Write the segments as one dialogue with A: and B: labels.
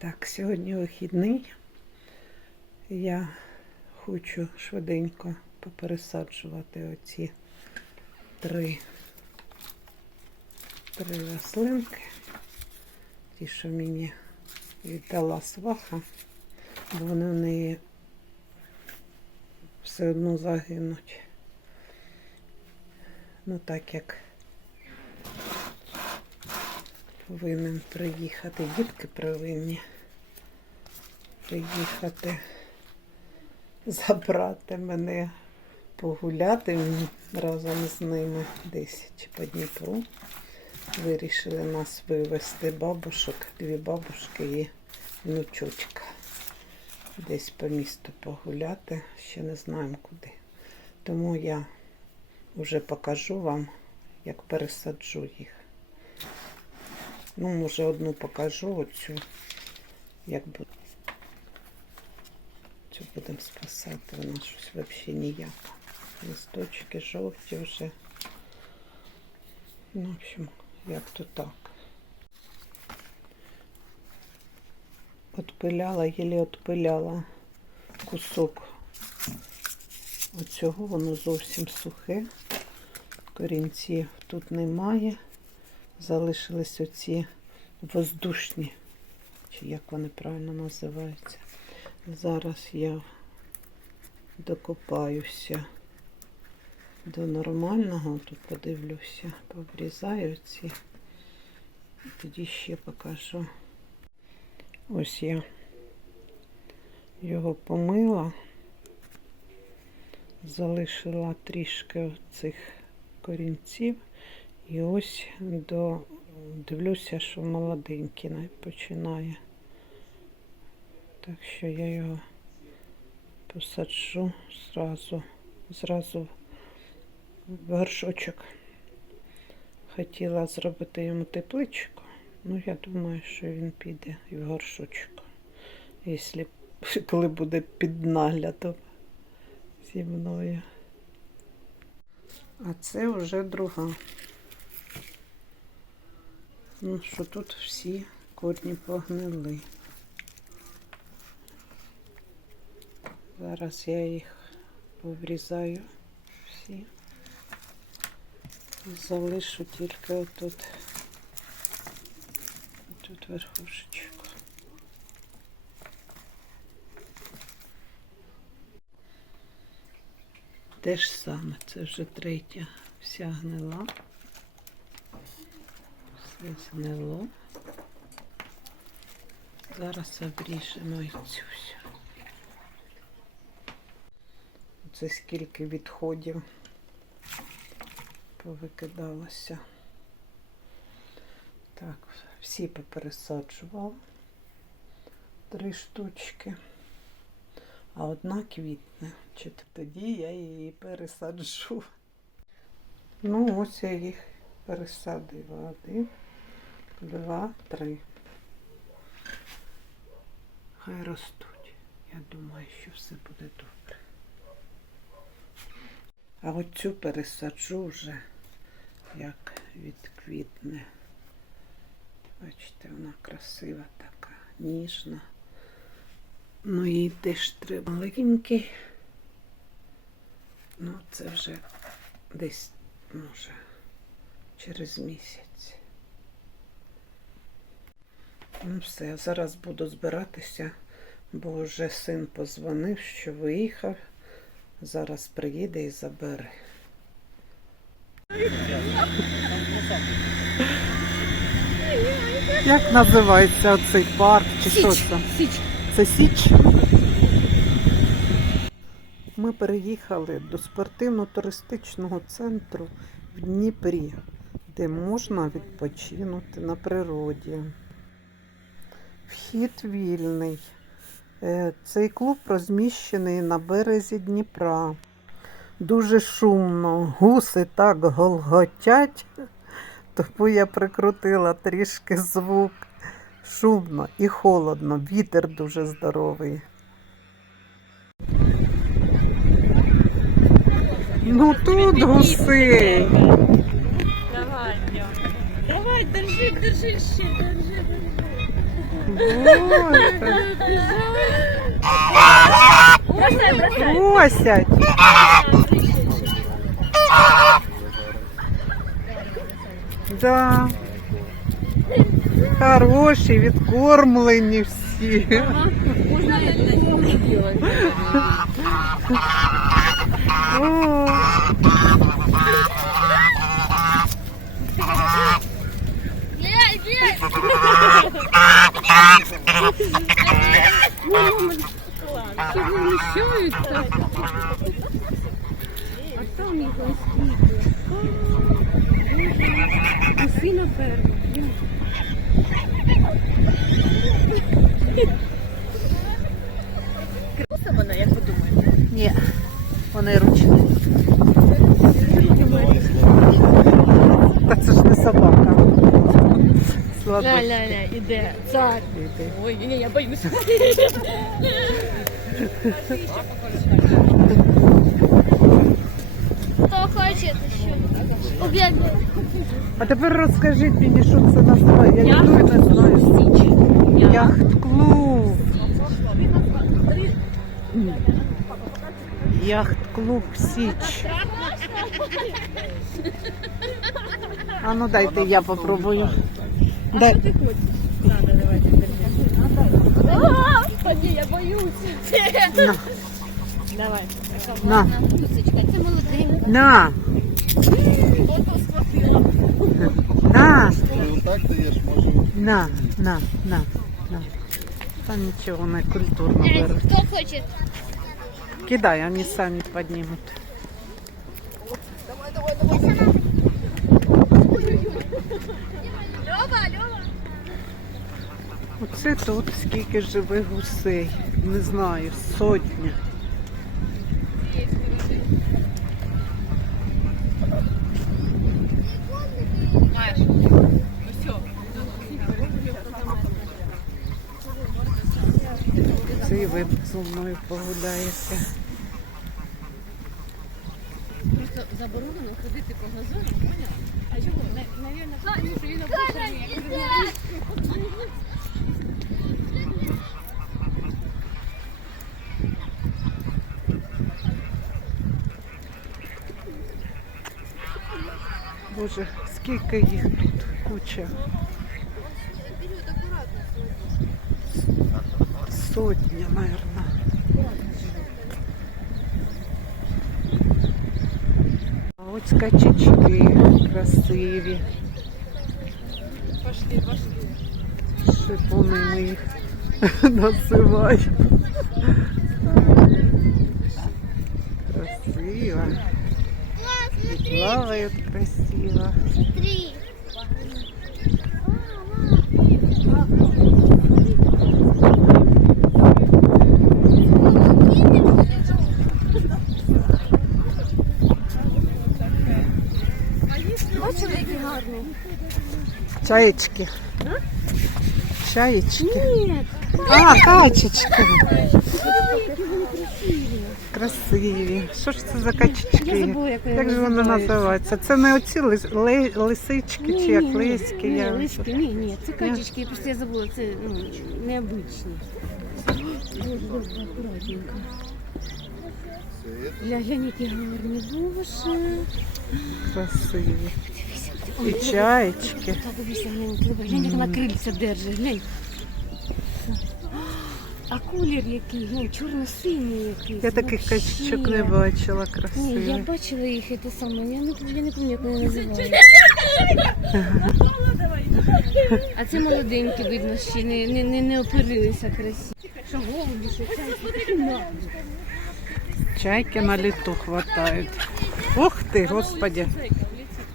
A: Так, сьогодні вихідний. Я хочу швиденько попересаджувати оці три, три рослинки. Ті, що мені віддала сваха, бо вони в неї все одно загинуть. Ну так як повинен приїхати, дітки повинні приїхати, забрати мене, погуляти разом з ними десь чи по Дніпру. Вирішили нас вивезти бабушок, дві бабушки і внучочка. Десь по місту погуляти, ще не знаємо куди. Тому я вже покажу вам, як пересаджу їх. Ну, може, одну покажу оцю, як буде. Цю будемо спасати, вона щось взагалі ніяка. Листочки жовті вже. Ну, в общем, як то так. Отпиляла, єлі отпиляла кусок оцього, воно зовсім сухе. Корінців тут немає. Залишились оці воздушні, чи як вони правильно називаються. Зараз я докопаюся до нормального, тут подивлюся, поврізаю ці. Тоді ще покажу. Ось я його помила, залишила трішки цих корінців. І ось до дивлюся, що молоденький починає. Так що я його посаджу зразу, зразу в горшочок. Хотіла зробити йому тепличку, ну я думаю, що він піде і в горшочок. Якщо коли буде під наглядом зі мною. А це вже друга. Ну, що тут всі корні погнили. Зараз я їх поврізаю всі. Залишу тільки отут, тут верхушечку. Те ж саме, це вже третя вся гнила. Згнило. Зараз обріжемо і цю всю. Це скільки відходів повикидалося. Так, всі попересаджував. Три штучки. А одна квітне. Чи тоді я її пересаджу. Ну, ось я їх пересадила. Один, два, три. Хай ростуть. Я думаю, що все буде добре. А оцю пересаджу вже, як відквітне. Бачите, вона красива така, ніжна. Ну їй теж треба маленький. Ну, це вже десь, може, через місяць. Ну все, зараз буду збиратися, бо вже син позвонив, що виїхав. Зараз приїде і забере. Як називається цей парк? Чи що це?
B: Січ.
A: Це Січ. Ми переїхали до спортивно-туристичного центру в Дніпрі, де можна відпочинути на природі. Вхід вільний. Е, Цей клуб розміщений на березі Дніпра. Дуже шумно, гуси так голготять, тому я прикрутила трішки звук. Шумно і холодно, вітер дуже здоровий. Ну тут гуси.
B: Давай, Давай, держи, держи ще, держи, держи.
A: Просять. Да. Хороші, відкормлені всі. О,
B: Всі виміщаються. А там їх на фермі. Криса вона, як ви?
A: Ні, вони ручні. Та це ж не собака. Слабо.
B: Ля-ля-ля, іде. Цар. Ой, ні, я боюсь.
C: Кто хочет еще? Убегай.
A: А тепер розкажіть мені, що це називає. Я ніхто не знаю. Яхт-клуб. Яхт-клуб Січ. А ну дайте я попробую. Дай.
B: Та ні, я боюсь.
A: На.
B: Давай.
A: На.
C: Лисичка, це молоденька.
A: На. На.
D: Так даєш, може.
A: На. На. На. На. Та нічого не культурно
C: Э,
A: беруть.
C: Кто хочет?
A: Кидай, они сами поднимут.
C: Лёва, Лёва.
A: Оце тут скільки живих гусей. Не знаю, сотня. Це і ви зі мною погуляєте.
B: Просто заборонено ходити по газону? А чого? Навірно, тому що він описаний.
A: Боже, скільки їх тут куча. Сотня, наверное. ось качечки красиві.
B: Пошли, пошли.
A: Шипуни ми їх називаємо. Красиво.
C: Класс,
A: И плавают красиво.
C: смотри.
A: Чаечки. Чаечки.
B: Ні,
A: А, качечки.
B: які вони красиві.
A: Красиві. Що ж це за качечки?
B: Я забула, як вони
A: Як же вони
B: називаються.
A: називаються? Це не оці лис- ли- лисички чи як лиськи?
B: Ні,
A: я-
B: лиськи, ні, ні, це качечки, просто я забула, це ну, необичні. Боже, боже, акуратненько. Ля, глянь, які гарні, боже.
A: Красиві. І чаєчки.
B: Глянь, як вона крильця держить, глянь. А колір який, глянь, чорно-синій який.
A: Я таких качечок не бачила
B: Ні, я бачила їх, це саме, я не, я не пам'ятаю, як вони називають. А це молоденькі, видно, ще не, не, не, не опирилися красиво. Що голубі, що чайки.
A: Чайки на літу хватають. Ух ти, господи.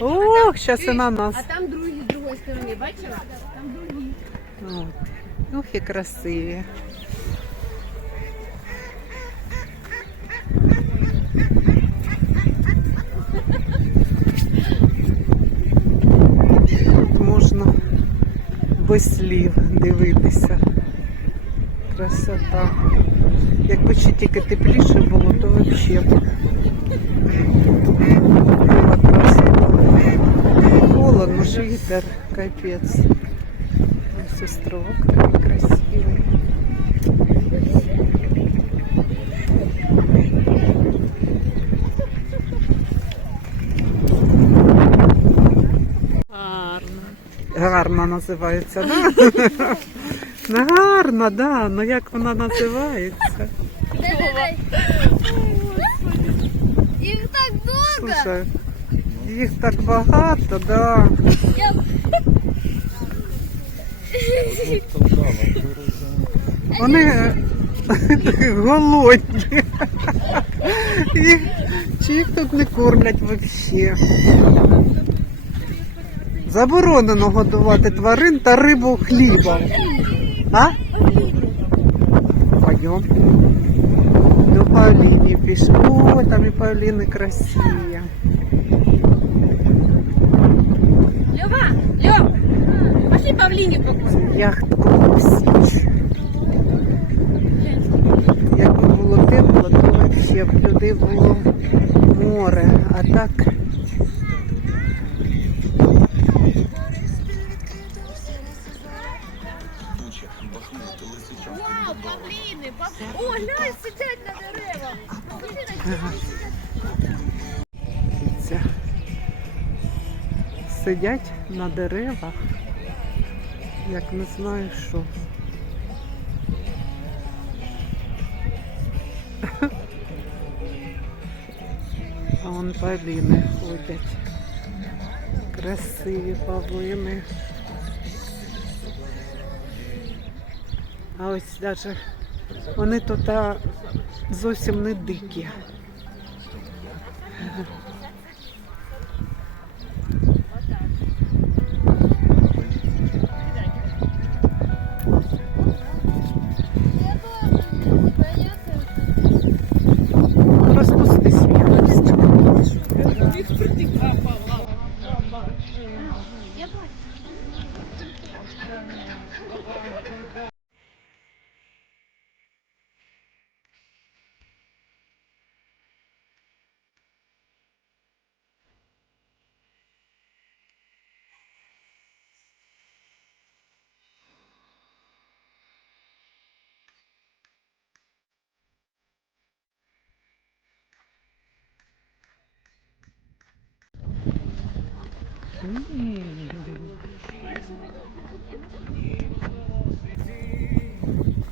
A: Ох, зараз і на нас.
B: А там другі з другої сторони, бачила? Там другі.
A: От. Ух і красиві. Тут можна без слів дивитися. Красота. Якби ще тільки тепліше було, то взагалі б була красота. Холодно, ж вітер, капець. Ось островок такий красивий.
B: Гарно.
A: Гарно називається, да? Ну, Гарно, да. Ну як вона називається?
C: Їх так.
A: Слушай, їх так багато, да. Вони е, голодні. Чи їх тут не кормлять взагалі? Заборонено годувати тварин та рибу хлібом. А? Пойдем. До Павліні пішли. О, там і Павліни красиві.
B: Льова, Льов, пошли павлине покушать.
A: Яхтку Січ. Якби було тепло, то взагалі б туди було море. А так.
C: О, глянь, сидять на деревах.
A: дивіться, сидять на деревах, як не знаю що. А вон павліни ходять. Красиві павлини. А ось навіть вони тут зовсім не дикі.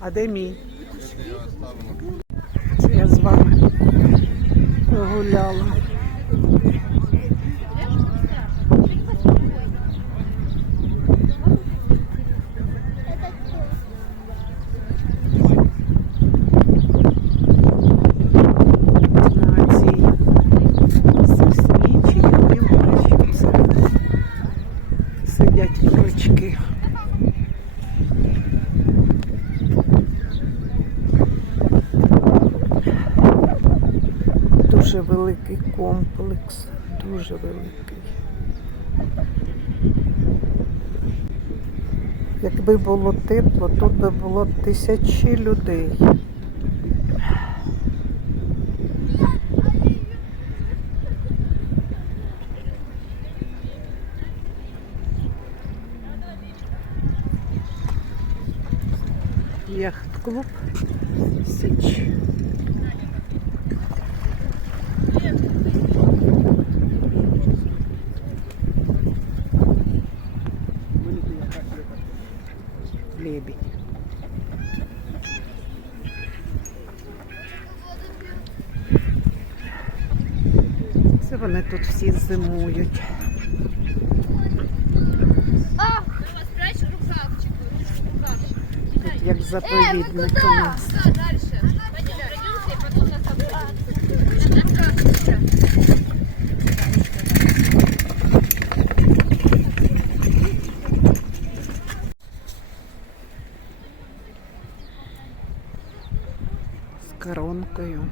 A: А де мій? Я з вами гуляла. На цій сосні чи ялинці, що це сидять. Дуже великий комплекс, дуже великий. Якби було тепло, тут би було тисячі людей. Яхт-клуб Січ. Лебідь. Це вони тут всі зимують.
C: А, спрячь рюкзачек. Рюкзачек.
A: Тут як заповідник у нас.
C: Да, дальше. Пойдем, пройдемся и потом на собой.
A: з коронкою.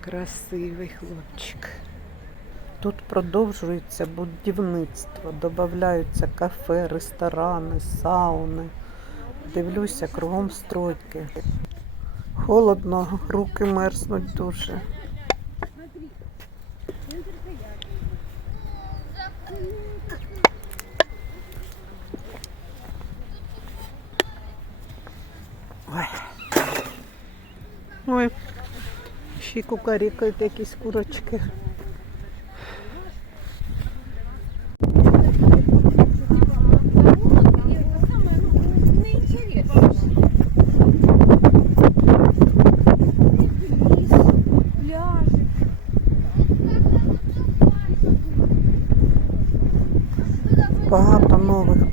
A: Красивий хлопчик продовжується будівництво, додаються кафе, ресторани, сауни. Дивлюся, кругом стройки. Холодно, руки мерзнуть дуже. Ой. Ще кукарікають якісь курочки.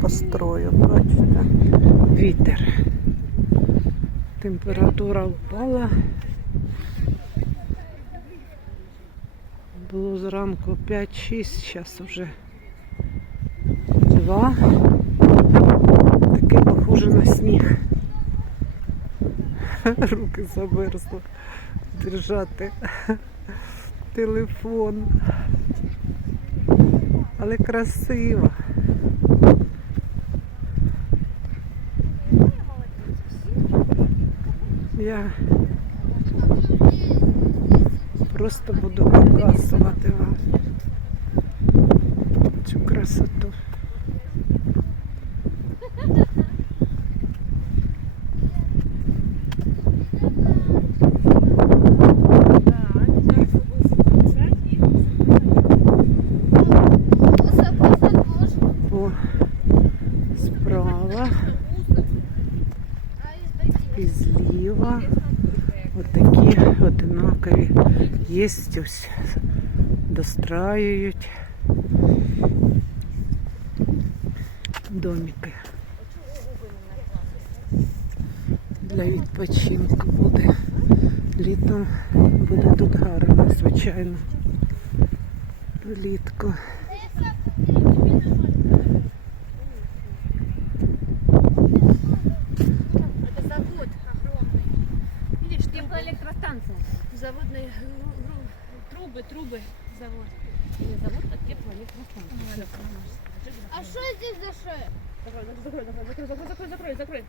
A: Построїв, бачите. Вітер. Температура впала. Було зранку 5-6, зараз вже 2. Таке похоже на сніг. Руки замерзли держати телефон. Але красиво. Я просто буду показувати вам цю красоту. є ось достраюють домики. Для відпочинку буде. Літом буде тут гарно, звичайно. Влітку.
C: заводные гру- гру- трубы, трубы завод.
B: Не завод, а теплоэлектростанция.
C: А что здесь за шея? Закрой, закрой, закрой, закрой, закрой, закрой, закрой.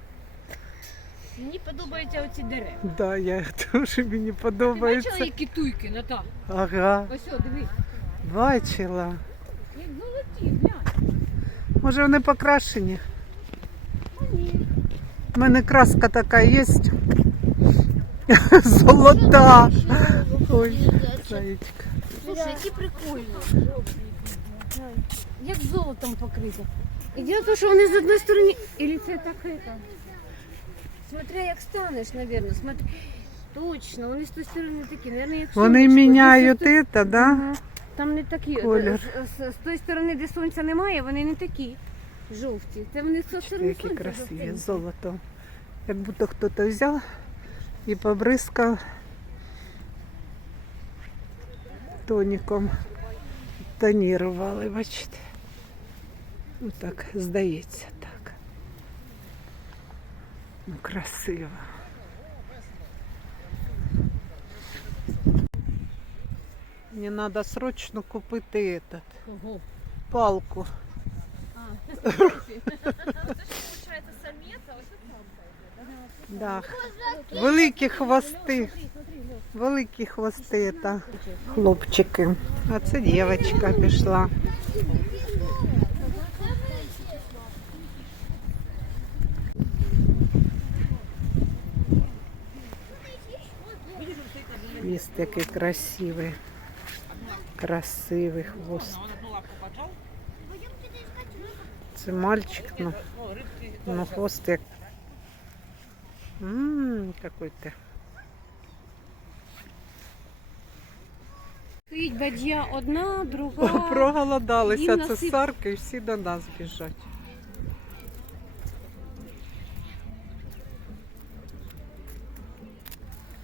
C: Мені подобаються оці дерева.
A: Да, я теж мені
B: Ти
A: подобається.
B: бачила, які туйки, Ната?
A: Ага,
B: Ось, о, диви.
A: бачила.
B: Як золоті, глянь.
A: Може вони покрашені? У мене краска така є. Золота. Ой, зайчка.
C: Слушай, які прикольні.
B: Як золотом покрито. І діло тому, що вони з одної сторони, і це так это. Смотря як станеш, напевно, смотри. Точно, вони з тої сторони такі, наверное, як
A: Вони міняють
B: з тої
A: да?
B: Там не такі.
A: Колір.
B: З, з, з тої сторони, де сонця немає, вони не такі жовті. Це вони з тої сторони
A: Які
B: сонця
A: красиві,
B: жовті.
A: золото. Як будто хтось взяв і побризкав тоніком. Тонірували, бачите. Ну так, здається так. Ну, красиво. Мені треба срочно купити этот, палку.
C: А
A: Да. Великі хвости. Великі хвости та хлопчики. А це дівчинка пішла. Хвіст який красивий. Красивий хвост. Це мальчик, ну, ну хвост як. Ммм, какой ты.
B: Стоїть бадья одна, друга.
A: Проголодалися
B: їм насип-
A: цесарки і всі до нас біжать.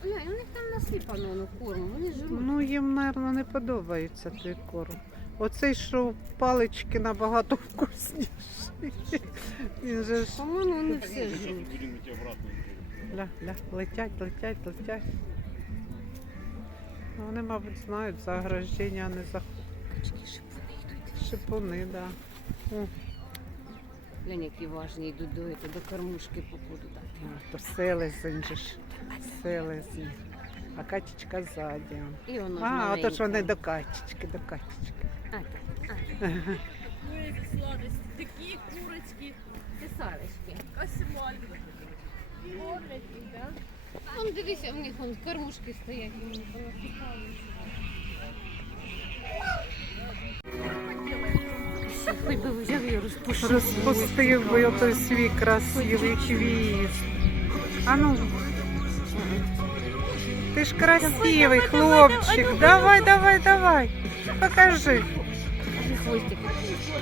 B: Глянь, у них там насипано ну, корм, вони жруть.
A: Ну, їм, мабуть, не подобається той корм. Оцей, що палички набагато вкусніші. Він же ж
B: По-моєму, вони все жруть.
A: Ля, ля, летять, летять, летять. Ну, Вони, мабуть, знають за ограждення, а не за
B: Качки шипуни йдуть.
A: шипуни, да. О,
B: Глянь, які важні йдуть до, этого, до кормушки походу. Так.
A: а, то селезень же ж. Селезень. А качечка ззаді.
B: І воно ж
A: А, ото ж вони до качечки, до качечки.
B: А, так, а,
C: сладості. Такі курочки.
B: це сарочки.
C: Космальні.
B: Вон дивися, в них вон кормушки стоять, вони. Хоч би взяв і розпушив.
A: Розпустив би отой свій красивий хвіст. А ну. Ти ж красивий хлопчик. Давай, давай, давай. Покажи,
B: Покажи хвостик.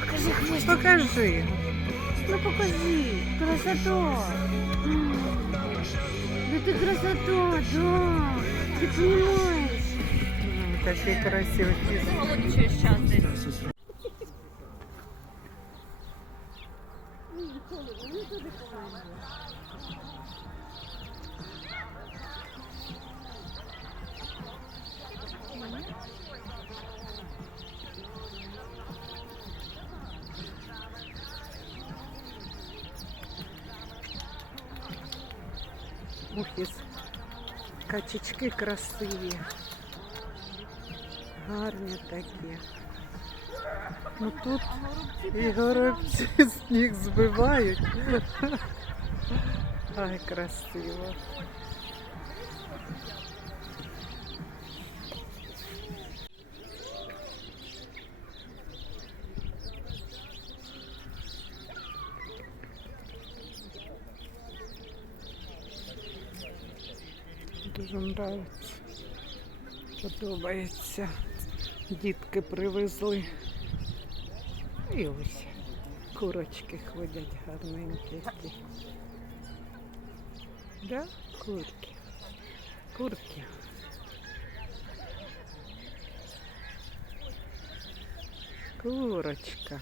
B: Покажи хвостик.
A: покажи.
B: Ну покажи. Красота. Ты красота, да. Ты понимаешь?
A: Какие красивые. хвіст.
C: Володя
A: Ухіс. Качечки красиві. Гарні такі. Ну тут і горобці сніг збивають. Ай, красиво. Дуже нравиться. Подобається. Дітки привезли. І ось курочки ходять гарненькі. Да? Курки. Курки. Курочка.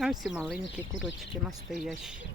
A: А ось і маленькі курочки настоящі.